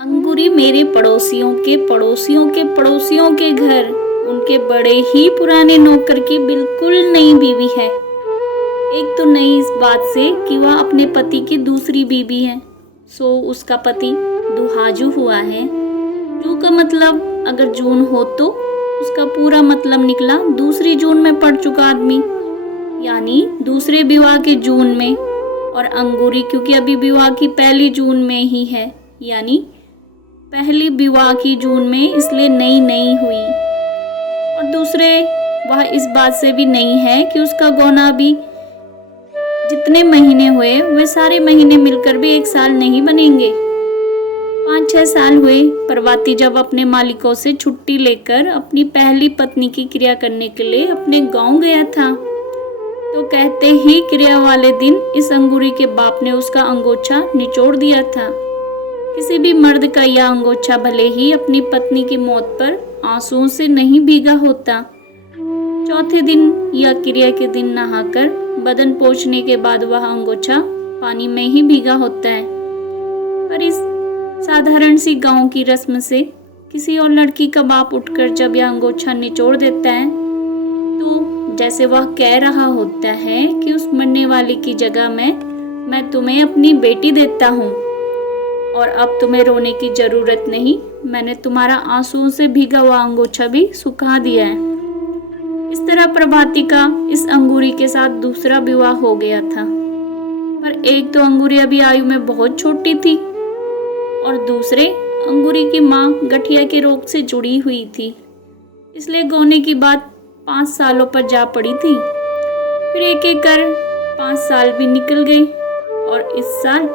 अंगूरी मेरे पड़ोसियों के पड़ोसियों के पड़ोसियों के घर उनके बड़े ही पुराने नौकर की बिल्कुल नई बीवी है। एक तो नई इस बात से कि वह अपने पति की दूसरी बीवी है। सो उसका पति दुहाजू हुआ है। जू का मतलब अगर जून हो तो उसका पूरा मतलब निकला दूसरी जून में पड़ चुका आदमी, यानी दूसरे विवाह के जून में। और अंगूरी क्योंकि अभी विवाह की पहली जून में ही है, यानी पहली विवाह की जून में, इसलिए नई नई हुई। और दूसरे वह इस बात से भी नहीं है कि उसका गौना अभी जितने महीने हुए वे सारे महीने मिलकर भी एक साल नहीं बनेंगे। 5-6 साल हुए। प्रभाती जब अपने मालिकों से छुट्टी लेकर अपनी पहली पत्नी की क्रिया करने के लिए अपने गांव गया था, तो कहते ही क्रिया वाले दिन इस अंगूरी के बाप ने उसका अंगोछा निचोड़ दिया था। किसी भी मर्द का यह अंगोछा भले ही अपनी पत्नी की मौत पर आंसुओं से नहीं भीगा होता। चौथे दिन या क्रिया के दिन नहाकर बदन पोंछने के बाद वह अंगोछा पानी में ही भीगा होता है। पर इस साधारण सी गांव की रस्म से किसी और लड़की का बाप उठकर जब यह अंगोछा निचोड़ देता है, तो जैसे वह कह रहा होता है कि उस मरने वाली की जगह में मैं तुम्हें अपनी बेटी देता हूँ और अब तुम्हें रोने की जरूरत नहीं, मैंने तुम्हारा आंसुओं से भीगा हुआ अंगोछा भी सुखा दिया है। इस तरह प्रभाती का इस अंगूरी के साथ दूसरा विवाह हो गया था। पर एक तो अंगूरी अभी आयु में बहुत छोटी थी और दूसरे अंगूरी की माँ गठिया के रोग से जुड़ी हुई थी, इसलिए गौने की बात 5 सालों पर जा पड़ी थी। फिर एक एक कर 5 साल भी निकल गए और इस साल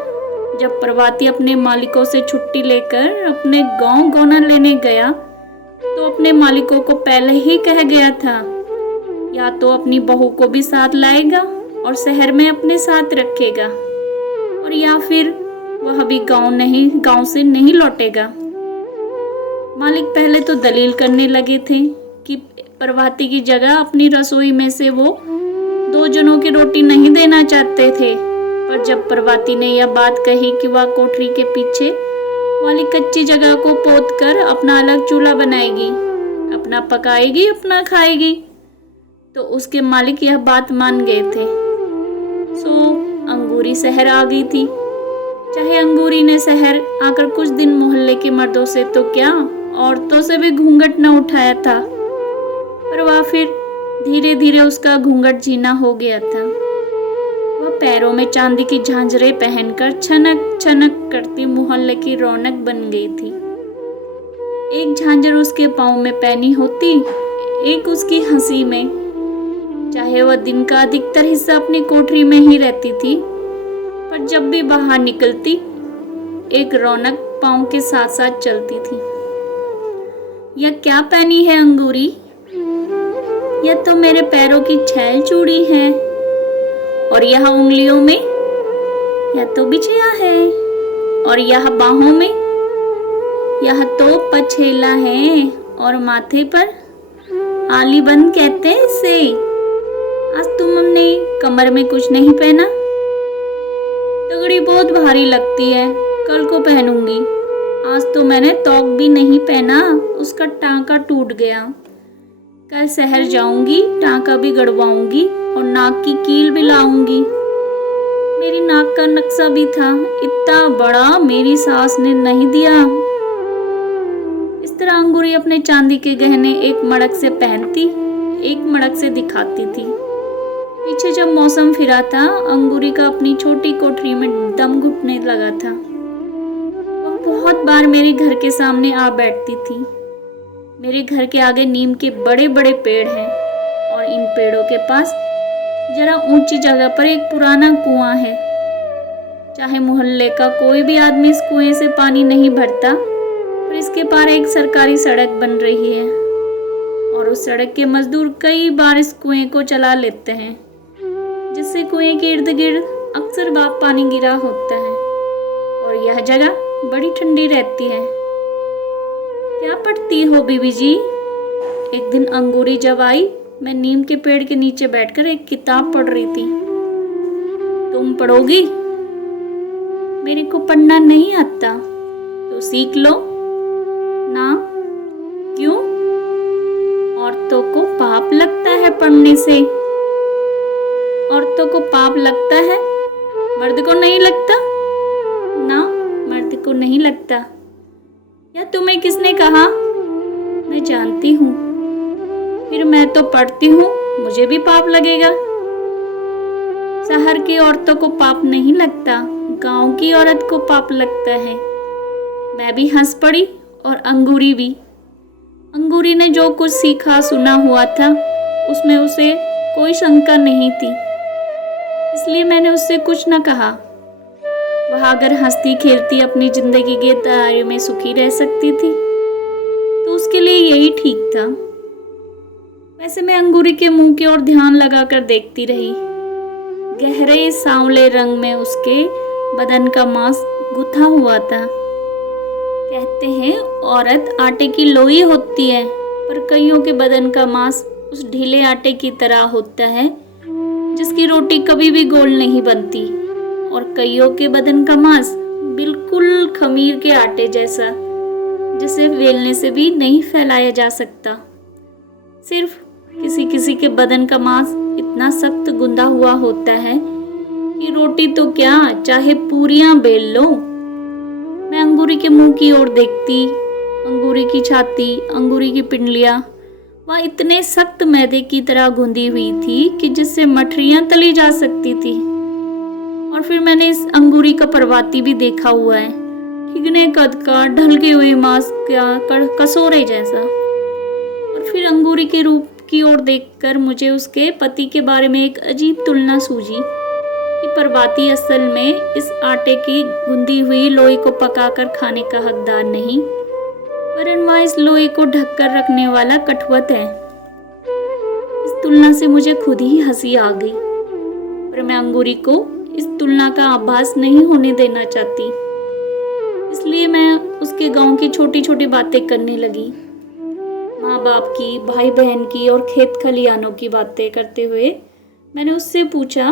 जब प्रभाती अपने मालिकों से छुट्टी लेकर अपने गांव गौना लेने गया, तो अपने मालिकों को पहले ही कह गया था या तो अपनी बहू को भी साथ लाएगा और शहर में अपने साथ रखेगा, और या फिर वह अभी गांव से नहीं लौटेगा। मालिक पहले तो दलील करने लगे थे कि प्रभाती की जगह अपनी रसोई में से वो 2 जनों की रोटी नहीं देना चाहते थे। पर जब प्रभाती ने यह बात कही कि वह कोठरी के पीछे वाली कच्ची जगह को पोत कर अपना अलग चूल्हा बनाएगी, अपना पकाएगी, अपना खाएगी, तो उसके मालिक यह बात मान गए थे। सो अंगूरी शहर आ गई थी। चाहे अंगूरी ने शहर आकर कुछ दिन मोहल्ले के मर्दों से तो क्या, औरतों से भी घूंघट न उठाया था, पर वह फिर धीरे धीरे उसका घूंघट जीना हो गया था। वह पैरों में चांदी की झांझरें पहनकर छनक छनक करती मोहल्ले की रौनक बन गई थी। एक झांझर उसके पाँव में पहनी होती, एक उसकी हंसी में। चाहे वह दिन का अधिकतर हिस्सा अपनी कोठरी में ही रहती थी, पर जब भी बाहर निकलती एक रौनक पाँव के साथ साथ चलती थी। यह क्या पहनी है अंगूरी? यह तो मेरे पैरों की छैल चूड़ी है, और यह उंगलियों में यह तो बिछिया है, और यह बाहों में यह तो पछेला है, और माथे पर आली बंद कहते हैं इसे। आज तुमने कमर में कुछ नहीं पहना? तगड़ी बहुत भारी लगती है, कल को पहनूंगी। आज तो मैंने तौक भी नहीं पहना, उसका टांका टूट गया। कल शहर जाऊंगी, टांका भी गड़वाऊंगी और नाक की कील भी लाऊंगी। मेरी नाक का नक्शा भी था, इतना बड़ा मेरी सास ने नहीं दिया। इस तरह अंगूरी अपने चांदी के गहने एक मड़क से पहनती, एक मड़क से दिखाती थी। पीछे जब मौसम फिरा था, अंगूरी का अपनी छोटी कोठरी में दम घुटने लगा था। वह बहुत बार मेरे घर के सामने आ बैठती थी। मेरे घर के आगे नीम के बड़े बड़े पेड़ हैं और इन पेड़ों के पास जरा ऊंची जगह पर एक पुराना कुआं है। चाहे मोहल्ले का कोई भी आदमी इस कुएं से पानी नहीं भरता, पर इसके पार एक सरकारी सड़क बन रही है और उस सड़क के मजदूर कई बार इस कुएं को चला लेते हैं, जिससे कुएं के इर्द गिर्द अक्सर पानी गिरा होता है और यह जगह बड़ी ठंडी रहती है। क्या पढ़ती हो बीबी जी? एक दिन अंगूरी जब आई, मैं नीम के पेड़ के नीचे बैठकर एक किताब पढ़ रही थी। तुम पढ़ोगी? मेरे को पढ़ना नहीं आता। तो सीख लो ना। क्यों? औरतों को पाप लगता है पढ़ने से। औरतों को पाप लगता है, मर्द को नहीं लगता ना। मर्द को नहीं लगता। या तुम्हें किसने कहा? मैं जानती हूँ। फिर मैं तो पढ़ती हूँ, मुझे भी पाप लगेगा। शहर की औरतों को पाप नहीं लगता, गांव की औरत को पाप लगता है। मैं भी हंस पड़ी और अंगूरी भी। अंगूरी ने जो कुछ सीखा सुना हुआ था उसमें उसे कोई शंका नहीं थी, इसलिए मैंने उससे कुछ न कहा। वह अगर हंसती खेलती अपनी जिंदगी के दायरे में सुखी रह सकती थी तो उसके लिए यही ठीक था। वैसे मैं अंगूरी के मुंह की ओर ध्यान लगाकर देखती रही। गहरे सांवले रंग में उसके बदन का मांस गुथा हुआ था। कहते हैं औरत आटे की लोई होती है, पर कईयों के बदन का मांस उस ढीले आटे की तरह होता है जिसकी रोटी कभी भी गोल नहीं बनती, और कईयों के बदन का मांस बिल्कुल खमीर के आटे जैसा, जिसे बेलने से भी नहीं फैलाया जा सकता। सिर्फ किसी किसी के बदन का मांस इतना सख्त गुंदा हुआ होता है कि रोटी तो क्या, चाहे पूरियां बेल लो। मैं अंगूरी के मुंह की ओर देखती। अंगूरी की छाती, अंगूरी की पिंडलियां वह इतने सख्त मैदे की तरह गुंदी हुई थी कि जिससे मठरियां तली जा सकती थी। और फिर मैंने इस अंगूरी का परवाती भी देखा हुआ है, ठिगने कद का, ढलके हुए मांस का कसोरे जैसा। और फिर अंगूरी के रूप की ओर देखकर मुझे उसके पति के बारे में एक अजीब तुलना सूझी कि परवाती असल में इस आटे की गुंदी हुई लोई को पकाकर खाने का हकदार नहीं, वरन वह इस लोई को ढककर रखने वाला कठवत है। इस तुलना से मुझे खुद ही हंसी आ गई, पर मैं अंगूरी को इस तुलना का आभास नहीं होने देना चाहती, इसलिए मैं उसके गांव की छोटी छोटी बातें करने लगी। माँ बाप की, भाई बहन की और खेत खलिहानों की बातें करते हुए मैंने उससे पूछा,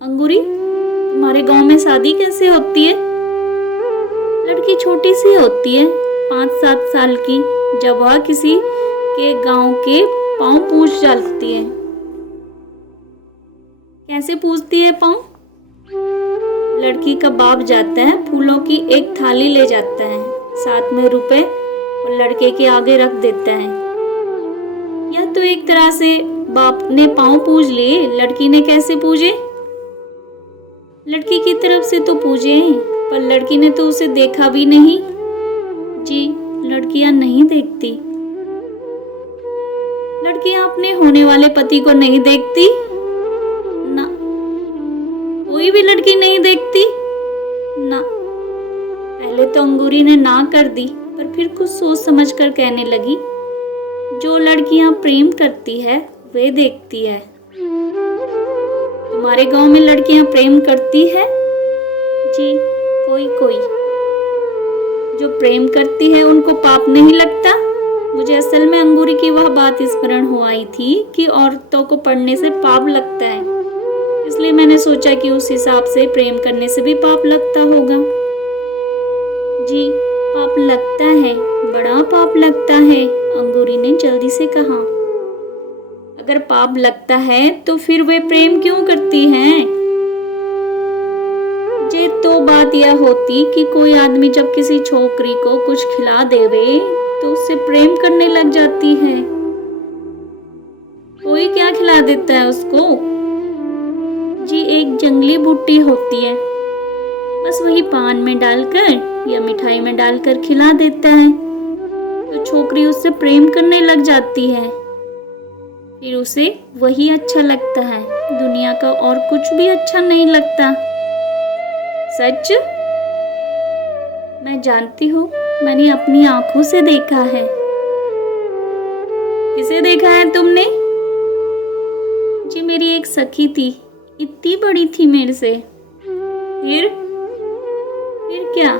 अंगूरी तुम्हारे गांव में शादी कैसे होती है? लड़की छोटी सी होती है, 5-7 साल की, जब वह किसी के गांव के पांव पूछ डालती है। कैसे पूछती है पांव? लड़की का बाप जाता है, फूलों की एक थाली ले जाता है, साथ में रुपए और लड़के के आगे रख देता है। यह तो एक तरह से बाप ने पांव पूज लिए, लड़की ने कैसे पूजे? लड़की की तरफ से तो पूजे, पर लड़की ने तो उसे देखा भी नहीं। जी, लड़कियां नहीं देखती। लड़कियां अपने होने वाले पति को नहीं देखती ना। कोई भी लड़की नहीं देखती ना। पहले तो अंगूरी ने ना कर दी, पर फिर कुछ सोच समझ कर कहने लगी, जो लड़कियां प्रेम करती है वे देखती है। तुम्हारे गांव में लड़कियां प्रेम करती है? जी, कोई कोई। जो प्रेम करती है उनको पाप नहीं लगता? मुझे असल में अंगूरी की वह बात स्मरण हो आई थी कि औरतों को पढ़ने से पाप लगता है, इसलिए मैंने सोचा कि उस हिसाब से प्रेम करने से भी पाप लगता होगा। जी, पाप लगता है, बड़ा पाप लगता है, अंगूरी ने जल्दी से कहा। अगर पाप लगता है तो फिर वे प्रेम क्यों करती हैं? जे तो बात यह होती कि कोई आदमी जब किसी छोकरी को कुछ खिला देवे तो उससे प्रेम करने लग जाती है। कोई क्या खिला देता है उसको? जी, एक जंगली बूटी होती है, बस वही पान में डालकर या मिठाई में डालकर खिला देता है, तो छोकरी उससे प्रेम करने लग जाती है। फिर उसे वही अच्छा लगता है, दुनिया का और कुछ भी अच्छा नहीं लगता। सच? मैं जानती हूँ, मैंने अपनी आंखों से देखा है। किसे देखा है तुमने? जी, मेरी एक सखी थी, इतनी बड़ी थी मेरे से। फिर क्या?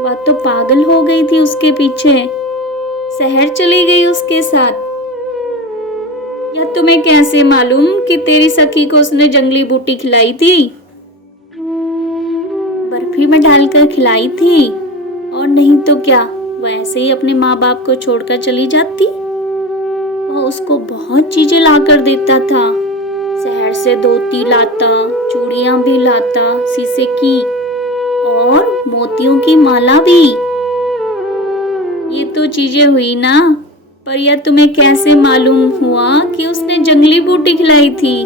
वह तो पागल हो गई थी उसके पीछे, शहर चली गई उसके साथ। या तुम्हें कैसे मालूम कि तेरी सखी को उसने जंगली बूटी खिलाई थी? बर्फी में डालकर खिलाई थी और नहीं तो क्या, वह ऐसे ही अपने माँ बाप को छोड़कर चली जाती। वह उसको बहुत चीजें ला कर देता था। शहर से धोती लाता, चूड़ियां भी लाता, शीशे की और मोतियों की माला भी। ये तो चीजें हुई ना, पर यह तुम्हें कैसे मालूम हुआ कि उसने जंगली बूटी खिलाई थी?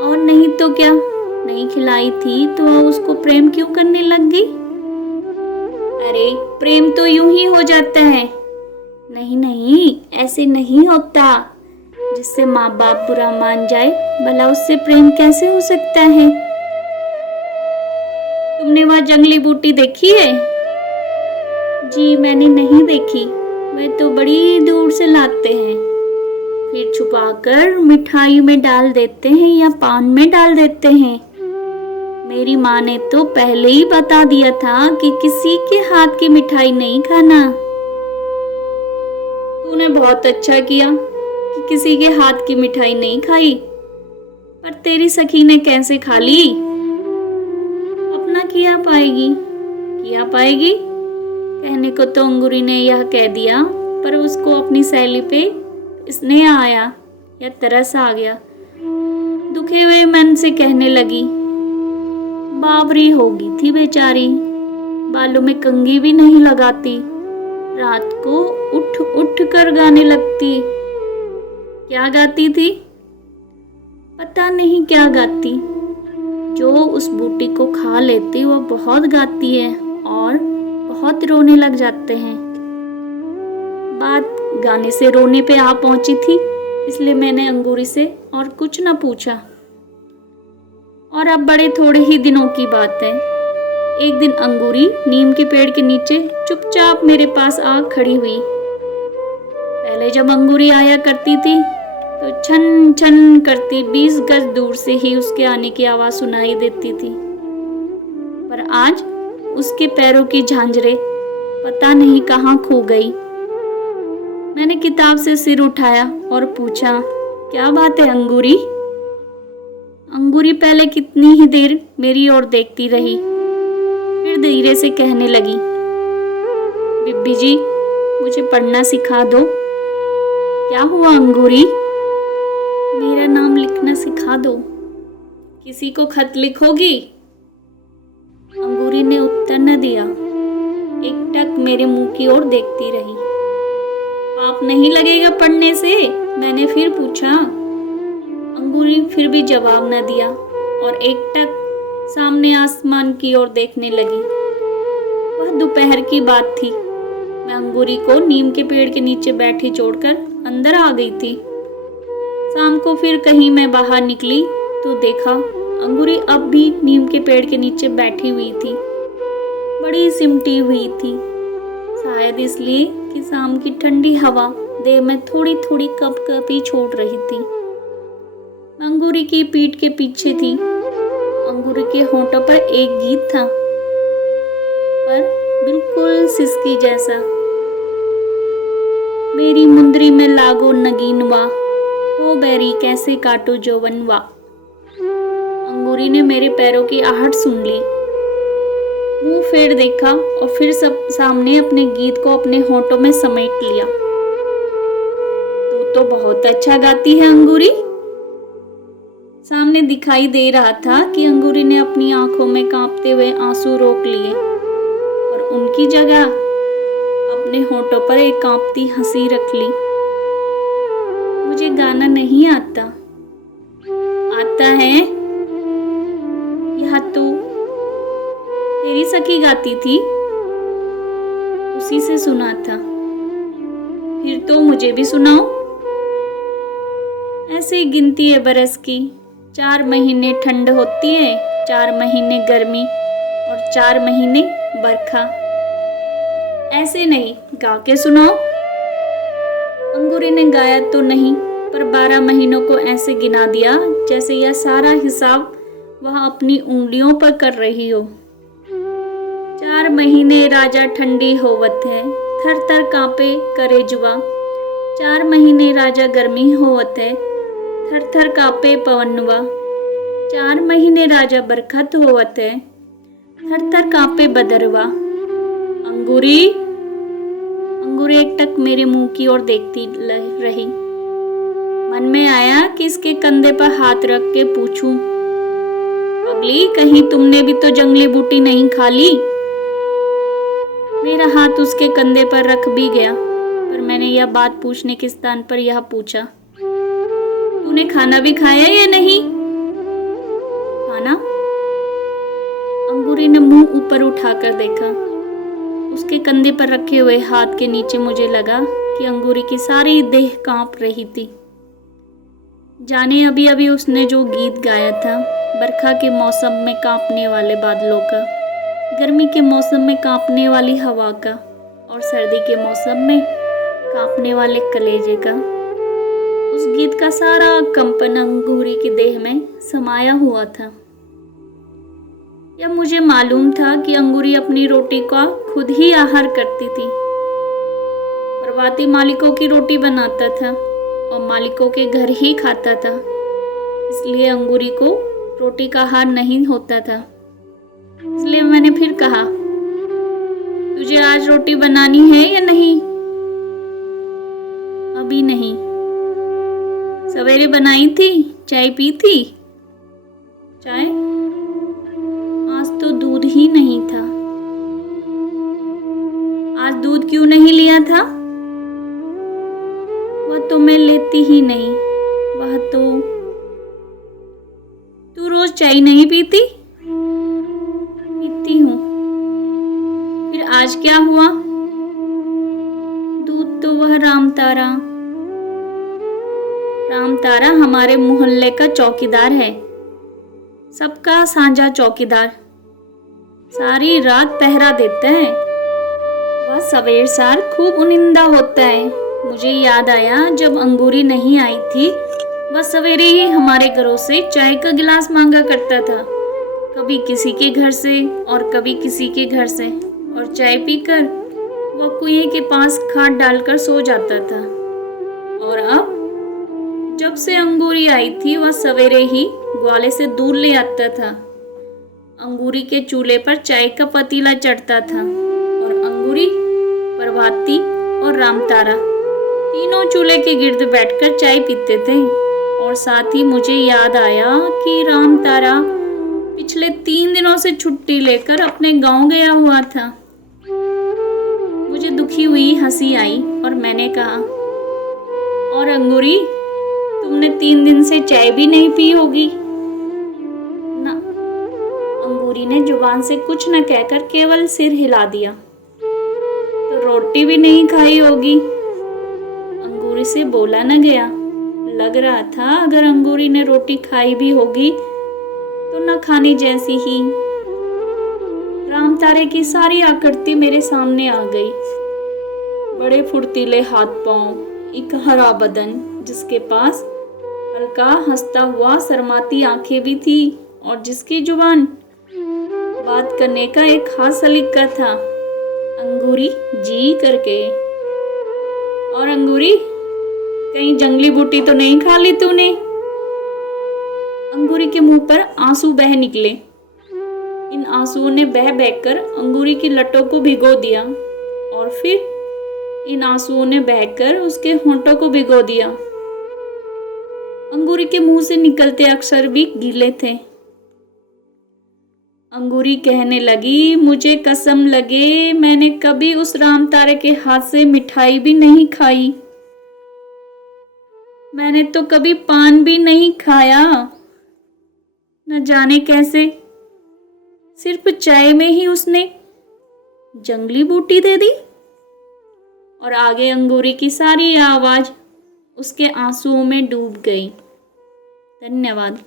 और नहीं तो क्या, नहीं खिलाई थी तो वह उसको प्रेम क्यों करने लग गई? अरे प्रेम तो यूं ही हो जाता है। नहीं नहीं, ऐसे नहीं होता। जिससे माँ बाप बुरा मान जाए, भला उससे प्रेम कैसे हो सकता है? तुमने वह जंगली बूटी देखी है? जी मैंने नहीं देखी, वह तो बड़ी दूर से लाते हैं, फिर छुपाकर मिठाई में डाल देते हैं या पान में डाल देते हैं। मेरी माँ ने तो पहले ही बता दिया था कि किसी के हाथ की मिठाई नहीं खाना। तूने बहुत अच्छा किया कि किसी के हाथ की मिठाई नहीं खाई, पर तेरी सखी ने कैसे खा ली? अपना किया पाएगी, किया पाएगी। कहने को तो अंगूरी ने यह कह दिया, पर उसको अपनी सहेली पे स्नेह आया या तरस आ गया। दुखे हुए मन से कहने लगी, बावरी होगी थी बेचारी, बालों में कंघी भी नहीं लगाती, रात को उठ उठ कर गाने लगती। क्या गाती थी? पता नहीं क्या गाती। जो उस बूटी को खा लेती वो बहुत गाती है और बहुत रोने लग जाते हैं। बात गाने से रोने पे आ पहुंची थी, इसलिए मैंने अंगूरी से और कुछ न पूछा। और अब बड़े थोड़े ही दिनों की बात है। एक दिन अंगूरी नीम के पेड़ के नीचे चुपचाप मेरे पास आ खड़ी हुई। पहले जब अंगूरी आया करती थी तो छन छन करती 20 गज दूर से ही उसके आने की आवाज सुनाई देती थी, पर आज उसके पैरों की झांझरें पता नहीं कहाँ खो गई। मैंने किताब से सिर उठाया और पूछा, क्या बात है अंगूरी? अंगूरी पहले कितनी ही देर मेरी ओर देखती रही, फिर धीरे से कहने लगी, बिब्बी जी मुझे पढ़ना सिखा दो। क्या हुआ अंगूरी? मेरा नाम लिखना सिखा दो। किसी को खत लिखोगी? अंगूरी ने उत्तर न दिया, एकटक मेरे मुंह की ओर देखती रही। पाप नहीं लगेगा पढ़ने से? मैंने फिर पूछा। अंगूरी फिर भी जवाब न दिया और एकटक सामने आसमान की ओर देखने लगी। वह दोपहर की बात थी। मैं अंगूरी को नीम के पेड़ के नीचे बैठी छोड़कर अंदर आ गई थी। शाम को फिर कहीं मैं बाहर निकली तो देखा अंगूरी अब भी नीम के पेड़ के नीचे बैठी हुई थी। बड़ी सिमटी हुई थी, शायद इसलिए कि शाम की ठंडी हवा देह में थोड़ी थोड़ी कपकपी छोड़ रही थी। अंगूरी की पीठ के पीछे थी। अंगूरी के होठों पर एक गीत था, पर बिल्कुल सिसकी जैसा। मेरी मुंदरी में लागो नगीनवा, हो बैरी कैसे काटो जौवनवा। अंगूरी ने मेरे पैरों की आहट सुन ली, मुंह फेर देखा और फिर सब सामने अपने गीत को अपने होठों में समेट लिया। तो बहुत अच्छा गाती है अंगूरी। सामने दिखाई दे रहा था कि अंगूरी ने अपनी आंखों में कांपते हुए आंसू रोक लिए और उनकी जगह अपने होठों पर एक कांपती हंसी रख ली। मुझे गाना नहीं आता। आता है? यह तो तेरी सखी गाती थी, उसी से सुना था। फिर तो मुझे भी सुनाओ। ऐसे ही गिनती है बरस की, 4 महीने ठंड होती है, 4 महीने गर्मी और 4 महीने बरखा। ऐसे नहीं, गा के सुनाओ। अंगूरी ने गाया तो नहीं, पर 12 महीनों को ऐसे गिना दिया जैसे यह सारा हिसाब वह अपनी उंगलियों पर कर रही हो। 4 महीने राजा ठंडी होवत है, थर थर कांपे करेजुआ। 4 महीने राजा गर्मी होवत है, थर थर कांपे पवनवा। 4 महीने राजा बरखत होवत है, थर थर कांपे बदरवा। अंगूरी। अंगूरी एकटक मेरे मुंह की ओर देखती रही। मन में आया कि इसके कंधे पर हाथ रख के पूछूं, पगली, कहीं तुमने भी तो जंगली बूटी नहीं खा ली? मेरा हाथ उसके कंधे पर रख भी गया, पर मैंने यह बात पूछने के स्थान पर यह पूछा, तूने खाना भी खाया या नहीं? खाना? अंगूरी ने मुंह ऊपर उठाकर देखा। उसके कंधे पर रखे हुए हाथ के नीचे मुझे लगा कि अंगूरी की सारी देह कांप रही थी। जाने अभी अभी उसने जो गीत गाया था, बरखा के मौसम में कांपने वाले बादलों का, गर्मी के मौसम में कांपने वाली हवा का और सर्दी के मौसम में कांपने वाले कलेजे का, उस गीत का सारा कंपन अंगूरी की देह में समाया हुआ था। यह मुझे मालूम था कि अंगूरी अपनी रोटी का खुद ही आहार करती थी। प्रवासी मालिकों की रोटी बनाता था और मालिकों के घर ही खाता था, इसलिए अंगूरी को रोटी का आहार नहीं होता था। इसलिए मैंने फिर कहा, तुझे आज रोटी बनानी है या नहीं? अभी नहीं। सवेरे बनाई थी, चाय पी थी? चाय? आज तो दूध ही नहीं था। आज दूध क्यों नहीं लिया था? वह तो मैं लेती ही नहीं। वह तो तू रोज चाय नहीं पीती? पीती हूँ। फिर आज क्या हुआ? दूध तो वह राम तारा हमारे मोहल्ले का चौकीदार है, सबका साझा चौकीदार, सारी रात पहरा देता है। वह सवेर सार खूब उनिंदा होता है। मुझे याद आया जब अंगूरी नहीं आई थी, वह सवेरे ही हमारे घरों से चाय का गिलास मांगा करता था, कभी किसी के घर से और कभी किसी के घर से, और चाय पीकर वह कुएं के पास खाट डालकर सो जाता था। और अब जब से अंगूरी आई थी, वह सवेरे ही ग्वाले से दूध ले आता था। अंगूरी के चूल्हे पर चाय का पतीला चढ़ता था और अंगूरी, प्रभाती और रामतारा तीनों चूल्हे के गिर्द बैठकर चाय पीते थे। और साथ ही मुझे याद आया कि रामतारा पिछले 3 दिनों से छुट्टी लेकर अपने गांव गया हुआ था। मुझे दुखी हुई हंसी आई और मैंने कहा, और अंगूरी, तुमने 3 दिन से चाय भी नहीं पी होगी ना? अंगूरी ने जुबान से कुछ न कहकर केवल सिर हिला दिया। तो रोटी भी नहीं खाई होगी? अंगूरी से बोला न गया। लग रहा था अगर अंगूरी ने रोटी खाई भी होगी तो न खाने जैसी ही। रामतारे की सारी आकृति मेरे सामने आ गई। बड़े फुर्तीले हाथ पांव, एक हरा बदन जिसके पास हल्का हंसता हुआ शर्माती आंखें भी थी और जिसकी जुबान बात करने का एक खास सलीका था। अंगूरी जी करके, और अंगूरी, कहीं जंगली बूटी तो नहीं खा ली तूने? अंगूरी के मुंह पर आंसू बह निकले। इन आंसुओं ने बह बहकर अंगूरी की लटों को भिगो दिया और फिर इन आंसुओं ने बहकर उसके होंठों को भिगो दिया। अंगूरी के मुंह से निकलते अक्षर भी गीले थे। अंगूरी कहने लगी, मुझे कसम लगे मैंने कभी उस रामतारे के हाथ से मिठाई भी नहीं खाई। मैंने तो कभी पान भी नहीं खाया। न जाने कैसे सिर्फ चाय में ही उसने जंगली बूटी दे दी। और आगे अंगूरी की सारी आवाज उसके आंसुओं में डूब गई। धन्यवाद।